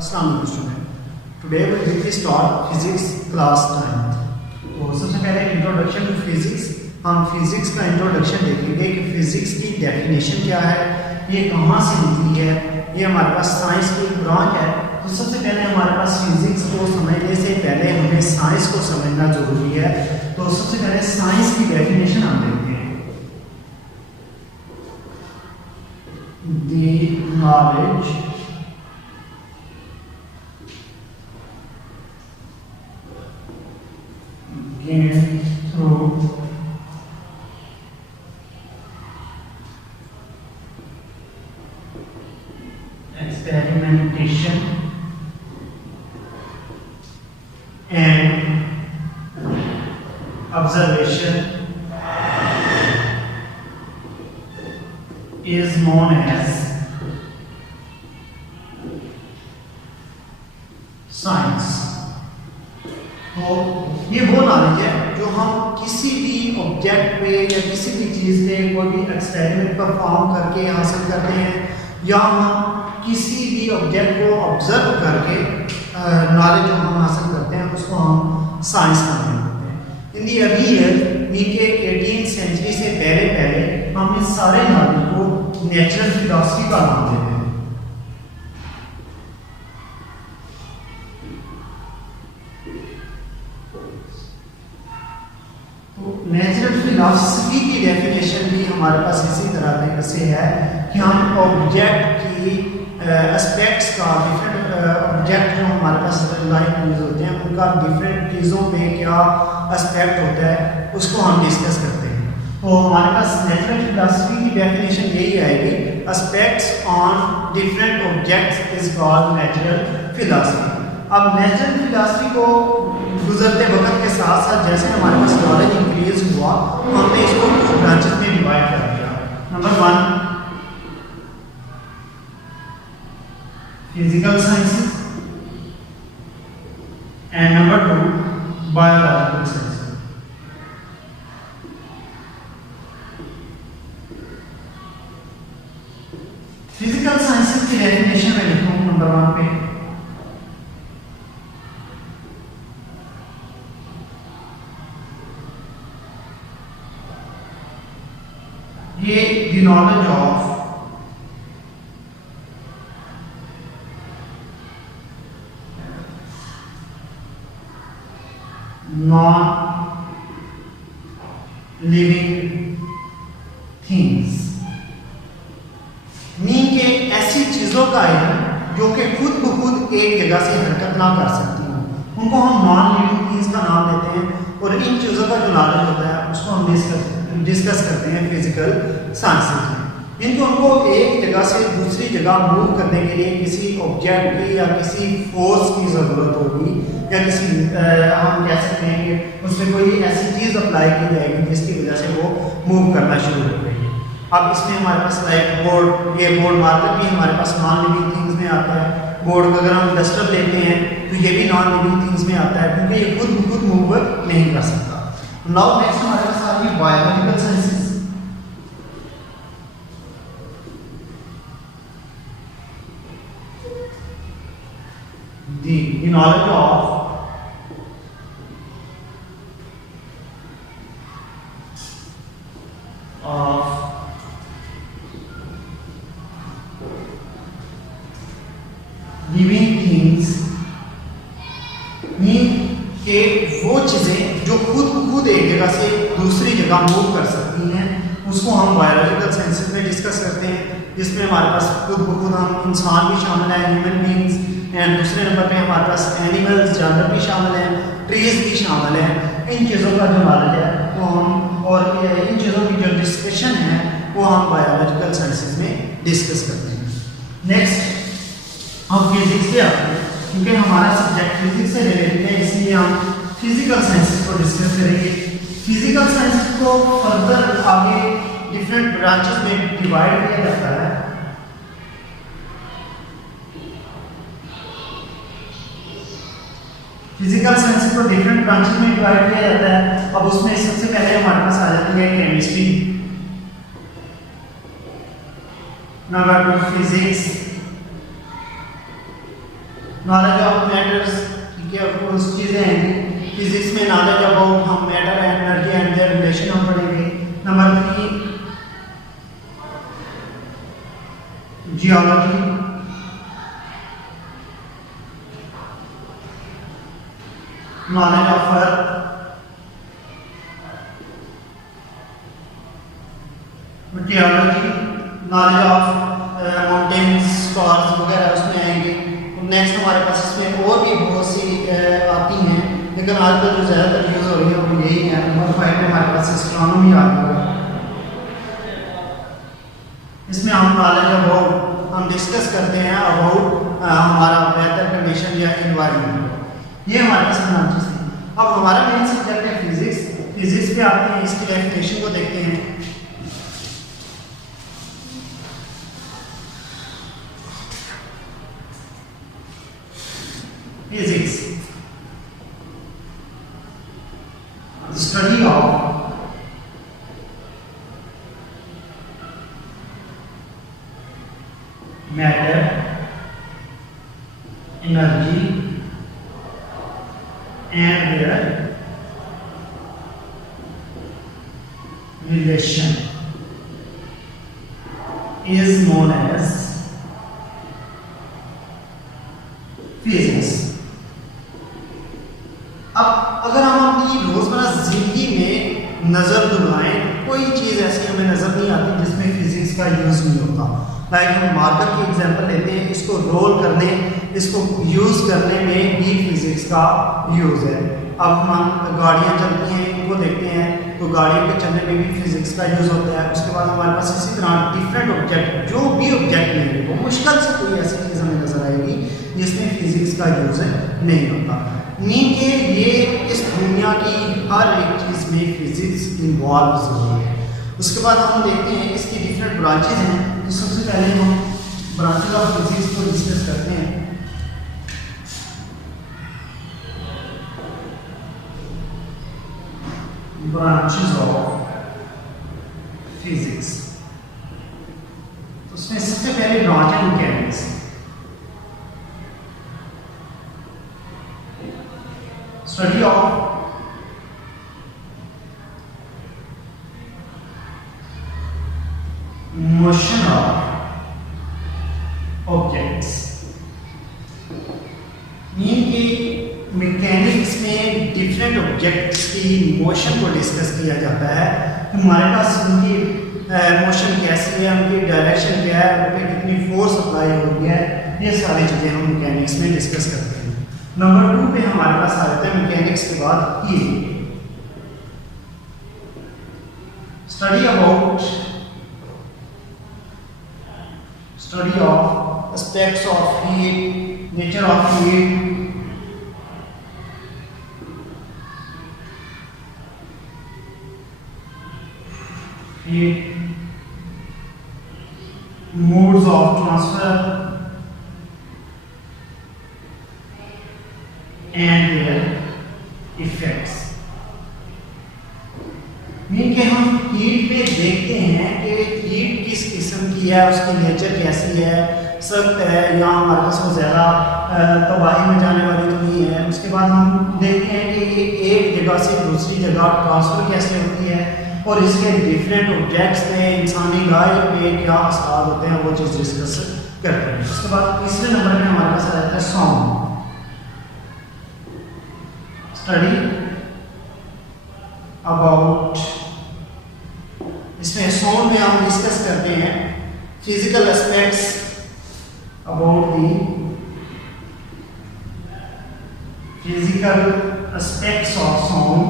Assalamualaikum student. Today we will start physics class 9th. तो सबसे पहले इंट्रोडक्शन टू फिजिक्स, हम फिजिक्स का इंट्रोडक्शन देखेंगे कि फिजिक्स की डेफिनेशन क्या है, ये कहाँ से निकली है, ये हमारे पास साइंस की ब्रांच है। तो सबसे पहले हमारे पास फिजिक्स को समझने से पहले हमें साइंस को समझना जरूरी है। तो सबसे पहले साइंस की डेफिनेशन हम देखते हैं। The knowledge gained through experimentation and observation is known as science. तो ये वो नॉलेज है जो हम किसी भी ऑब्जेक्ट पे या किसी भी चीज़ पे कोई भी एक्सपेरिमेंट परफॉर्म करके हासिल करते हैं, या हम किसी भी ऑब्जेक्ट को ऑब्जर्व करके नॉलेज जो हम हासिल करते हैं उसको हम साइंस कहते हैं। इन दी अर्लियर मीन के 18th सेंचुरी से पहले हम इस सारे नॉलेज को नेचुरल फिलॉसफी का नाम देते हैं। नेचुरल फिलॉसफी की डेफिनेशन भी हमारे पास इसी तरह से है कि हम ऑब्जेक्ट की एस्पेक्ट्स का डिफरेंट ऑब्जेक्ट जो हमारे पास लाइफ यूज होते हैं उनका डिफरेंट चीज़ों पे क्या एस्पेक्ट होता है उसको हम डिस्कस करते हैं। तो हमारे पास नेचुरल फिलॉसफी की डेफिनेशन यही आएगी, aspects on different objects is called natural philosophy. अब नेचुरल फिलॉसफी को गुजरते वक्त के साथ साथ जैसे हमारे पास नॉलेज इंक्रीज हुआ तो हमने इसको टू ब्रांचेस में डिवाइड कर दिया। Number 1 physical sciences and number 2 biological sciences. Physical sciences की डेफिनेशन में लिखूं नंबर 1 पे, ये the knowledge of non-living things, mean के ऐसी चीजों का इल्म जो कि खुद ब खुद एक जगह से हरकत ना कर सकती हैं, उनको हम नॉन लिविंग थिंग्स का नाम देते हैं। और इन चीज़ों का जो नॉलेज होता है उसको हम डिस्कस करते हैं फिजिकल साइंसेस में। इनको हमको एक जगह से दूसरी जगह मूव करने के लिए किसी ऑब्जेक्ट की या किसी फोर्स की ज़रूरत होगी, या किसी हम कह सकते हैं कि उसमें कोई ऐसी चीज़ अप्लाई की जाएगी जिसकी वजह से वो मूव करना शुरू हो गई है। अब इसमें हमारे पास लाइक बोर्ड, ये बोर्ड मार्कर भी हमारे पास नॉन लिविंग थिंग्स में आता है। बोर्ड अगर हम डस्टर लेते हैं तो ये भी नॉन लिविंग थिंग्स में आता है क्योंकि ये खुद ब खुद मूव नहीं कर सकता। नाउ नेक्स्ट हमारे पास आ रही है biological sciences. The knowledge of living things mean के वो चीज़ें जो खुद एक जगह से दूसरी जगह मूव कर सकती हैं उसको हम बायोलॉजिकल साइंसेस में डिस्कस करते हैं, जिसमें हमारे पास खुद ब खुद हम इंसान भी शामिल है, ह्यूमन बींग्स, एंड दूसरे नंबर पे हमारे पास एनिमल्स, जानवर भी शामिल हैं, ट्रीज भी शामिल हैं। इन चीज़ों का जो नॉलेज है वो हम, और इन चीज़ों की जो डिस्कशन है वो हम बायोलॉजिकल साइंसेस में डिस्कस करते हैं। नेक्स्ट हम फिजिक्स से आते हैं, क्योंकि हमारा सब्जेक्ट फिजिक्स से रिलेटेड है इसलिए हम फिजिकल साइंसेस को डिस्कस करेंगे। फिजिकल साइंसेस को फर्दर आगे डिफरेंट ब्रांचेस में डिवाइड किया जाता है। फिजिकल साइंस को डिफरेंट ब्रांचेस में डिवाइड किया जाता है। अब उसमें सबसे पहले हमारे पास आ जाती है chemistry, number 2 physics, knowledge of matters, ठीक है, कुछ चीज़ें हैं फिजिक्स में नॉलेज अबाउट हम matter energy and their relation हम पढ़ेंगे। Number 3 geology, knowledge of earth, meteorology, knowledge of mountains stars वगैरह उसमें आएंगे। नेक्स्ट हमारे पास इसमें और भी बहुत सी आती हैं, लेकिन आजकल जो ज़्यादातर यूज़ हो रही है वो यही है। नंबर 5 में हमारे पास एस्ट्रोनॉमी आ गया। इसमें हम नॉलेज अबाउट हम डिस्कस करते हैं अबाउट हमारा वेदर कंडीशन या एनवायरनमेंट, ये हमारे पास एनालिसिस है। अब हमारा मेन सब्जेक्ट है फिजिक्स। फिजिक्स पे आते हैं, इसकी डेफिनेशन को देखते हैं। Physics, the study of matter, energy and their relation is known as physics. अब अगर हम अपनी रोजमर्रा जिंदगी में नजर दुलाएं, कोई चीज ऐसी हमें नजर नहीं आती जिसमें फिजिक्स का यूज नहीं होता। लाइक हम मार्कर की एग्जांपल लेते हैं, इसको रोल करने, इसको यूज करने में भी फिजिक्स का यूज है। अब हम गाड़ियां चलती हैं, इनको देखते हैं तो गाड़ियों के चलने में भी फिजिक्स का यूज होता है। उसके बाद हमारे पास इसी तरह डिफरेंट ऑब्जेक्ट, जो भी ऑब्जेक्ट लेंगे वो मुश्किल से कोई ऐसी चीज हमें नजर आएगी जिसमें फिजिक्स का यूज नहीं होता। मीन के ये इस दुनिया की हर एक चीज़ में फिजिक्स इन्वॉल्व ज़रूरी है। उसके बाद हम देखते हैं इसकी डिफरेंट ब्रांचेज हैं। तो सबसे पहले हम ब्रांचेज ऑफ फिजिक्स को डिस्कस करते हैं। ब्रांचेज ऑफ फिजिक्स, तो उसमें सबसे पहले ब्रांच है mechanics. Study of motion of objects, mean कि मैकेनिक्स में डिफरेंट ऑब्जेक्ट्स की मोशन को डिस्कस किया जाता है। हमारे पास उनकी मोशन कैसी है, उनकी डायरेक्शन क्या है, उन पर कितनी फोर्स अप्लाई हो रही है, ये सारी चीज़ें हम मैकेनिक्स में डिस्कस करते हैं। नंबर 2 पे हमारे पास आ जाता है मैकेनिक्स के बाद heat. Study of aspects of heat, nature of heat, modes of transfer and their effects। Mean के हम हीट पे देखते हैं कि हीट किस किस्म की है, उसकी नेचर कैसी है, सख्त है या हमारे पास वो ज़्यादा तबाही में जाने वाली तो नहीं है। उसके बाद हम देखते हैं कि एक जगह से दूसरी जगह ट्रांसफ़र कैसे होती है और इसके डिफरेंट ऑब्जेक्ट्स पे, इंसानी लाइफ पे क्या असर होते हैं, वो चीज़ डिस्कस करते हैं। उसके बाद तीसरे नंबर में हमारे पास आ जाता है साउंड। स्टडी अबाउट, इसमें साउंड में हम डिस्कस करते हैं physical aspects about the physical aspects of sound,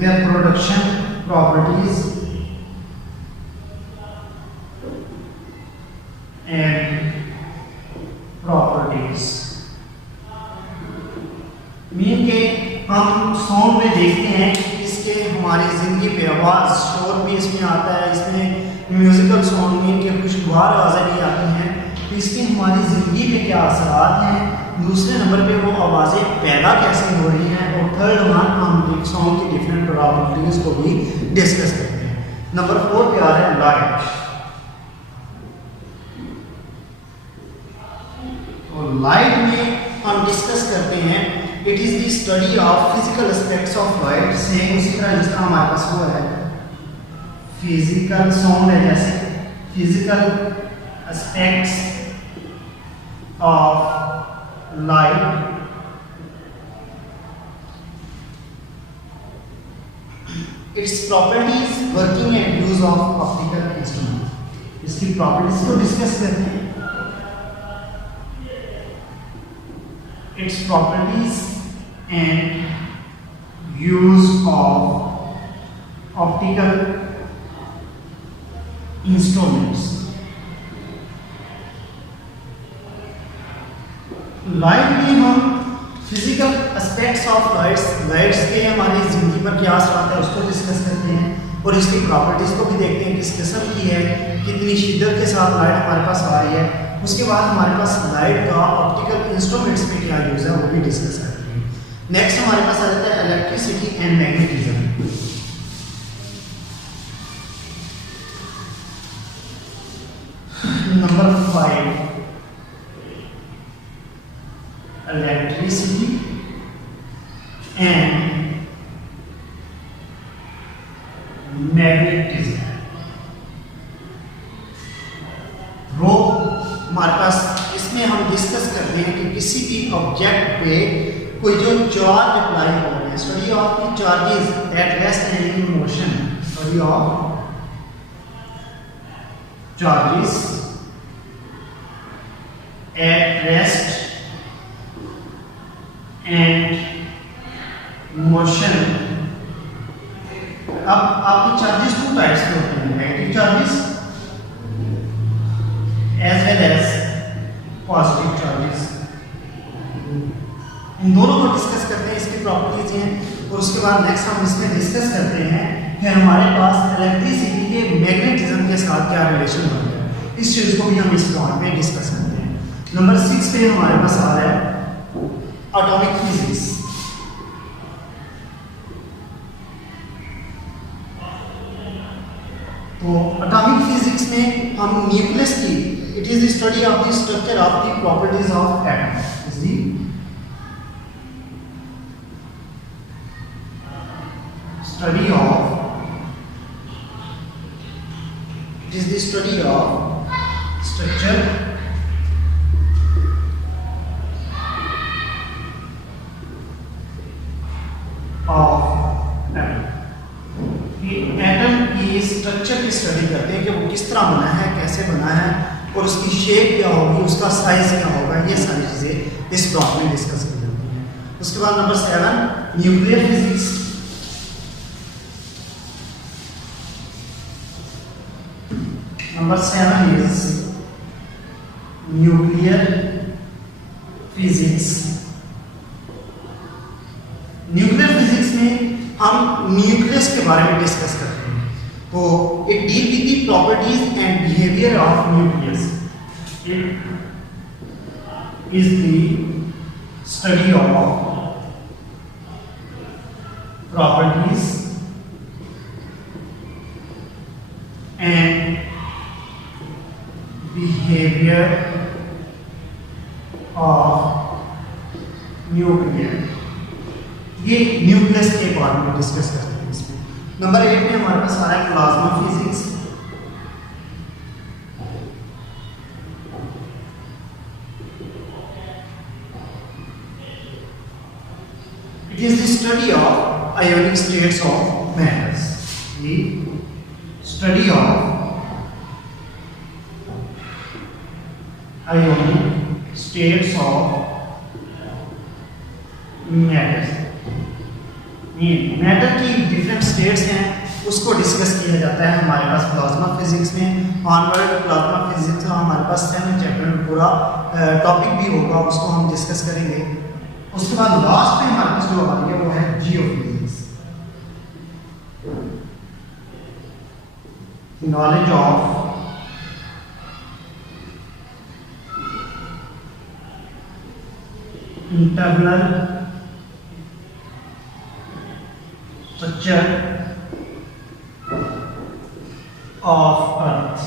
their production properties and properties। Mean के हम साउंड में देखते हैं कि इसके हमारी ज़िंदगी पे आवाज़, शोर भी इसमें आता है, इसमें म्यूज़िकल साउंड मीन के खुशगवार आवाज़ें भी आती हैं, तो इसकी हमारी ज़िंदगी पे क्या असरात हैं। दूसरे नंबर पे वो आवाज़ें पैदा कैसे हो रही हैं, और थर्ड वन हम साउंड की डिफरेंट प्रॉपर्टीज़ को भी डिस्कस करते हैं। नंबर 4 पे आ रहा है लाइट। तो लाइट में हम डिस्कस करते हैं it is the study of physical aspects of light. Same उसी तरह जिस तरह हमारे पास वो है फिजिकल साउंड है, जैसे physical aspects of light, its properties, working and use of optical instrument. इसकी प्रॉपर्टीज को डिस्कस करते हैं। Its properties and use of optical instruments. Light में हम फिजिकल एस्पेक्ट्स ऑफ लाइट्स के हमारी ज़िंदगी पर क्या असर आता है उसको डिस्कस करते हैं और इसकी प्रॉपर्टीज़ को भी देखते हैं, किस किस्म की है, कितनी शिद्दत के साथ लाइट हमारे पास आ रही है। उसके बाद हमारे पास लाइट का ऑप्टिकल इंस्ट्रूमेंट्स में क्या यूज़ है वो भी डिस्कस करते हैं। नेक्स्ट हमारे पास आ जाता है electricity and magnetism. Number 5 electricity and magnetism। रो हमारे पास इसमें हम डिस्कस करते हैं कि किसी भी ऑब्जेक्ट पे कोई जो चार्ज अप्लाई हो रहे हैं, study of the charges at rest and in motion. Study of charges at rest and motion. अब आपके चार्जेस 2 टाइप्स के होते हैं, negative charges as well as positive charges. इन दोनों को डिस्कस करते हैं, इसकी प्रॉपर्टीज हैं और उसके बाद नेक्स्ट हम इसमें डिस्कस करते हैं कि हमारे पास इलेक्ट्रिसिटी के मैग्नेटिज्म के साथ क्या रिलेशन होता है। इस चीज़ को भी हम इस पॉइंट में डिस्कस करते हैं। नंबर 6 पे हमारे पास आ रहा है एटॉमिक फिजिक्स। तो एटॉमिक फिजिक्स में हम न्यूक्लियस की, it is the study of the structure of the properties of atom. Is the study of, it is the study of structure atom की स्ट्रक्चर की स्टडी करते हैं कि वो किस तरह बना है, कैसे बना है और उसकी शेप क्या होगी, उसका साइज क्या होगा, ये सारी चीज़ें इस ब्लॉक में डिस्कस की जाती हैं। उसके बाद number 7 nuclear physics. Number 7 is nuclear physics. Nuclear physics में हम न्यूक्लियस के बारे में डिस्कस करते हैं। तो it deal with the properties and behaviour of nucleus. It is the study of properties and behaviour of nuclear. ये न्यूक्लियस के बारे में डिस्कस करते हैं इसमें। नंबर 8 में हमारे पास आ रहा है plasma physics. It is the study of ionic states of matters. the study of ionic states of matter. Matter की डिफरेंट स्टेट्स हैं उसको डिस्कस किया जाता है हमारे पास प्लाज्मा फिजिक्स में। ऑनवर्ड प्लाज्मा फिजिक्स का हमारे पास 7 चैप्टर में पूरा टॉपिक भी होगा, उसको हम डिस्कस करेंगे। उसके बाद लास्ट में हमारे पास जो आ रही है वो है geophysics, knowledge of internal structure of earth.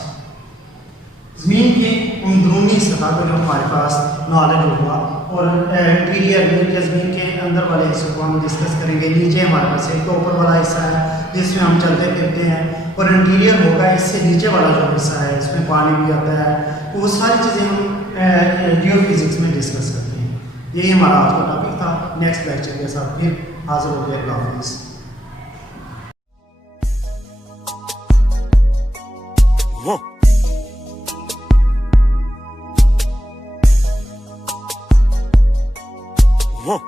ज़मीन की अंदरूनी सतह को जो हमारे पास नॉलेज होगा, और इंटीरियर मीन ज़मीन के अंदर वाले हिस्से को हम डिस्कस करेंगे। नीचे हमारे पास एक तो ऊपर वाला हिस्सा है जिसमें हम चलते फिरते हैं, और इंटीरियर होगा इससे नीचे वाला जो हिस्सा है इसमें पानी भी आता है। तो वो सारी चीज़ें हम जियोफिज़िक्स में डिस्कस करते हैं। यही हमारा आज का टॉपिक था। नेक्स्ट लेक्चर के साथ फिर हाजिर हो गए। अल्लाह हाफ़िज़। Whoa.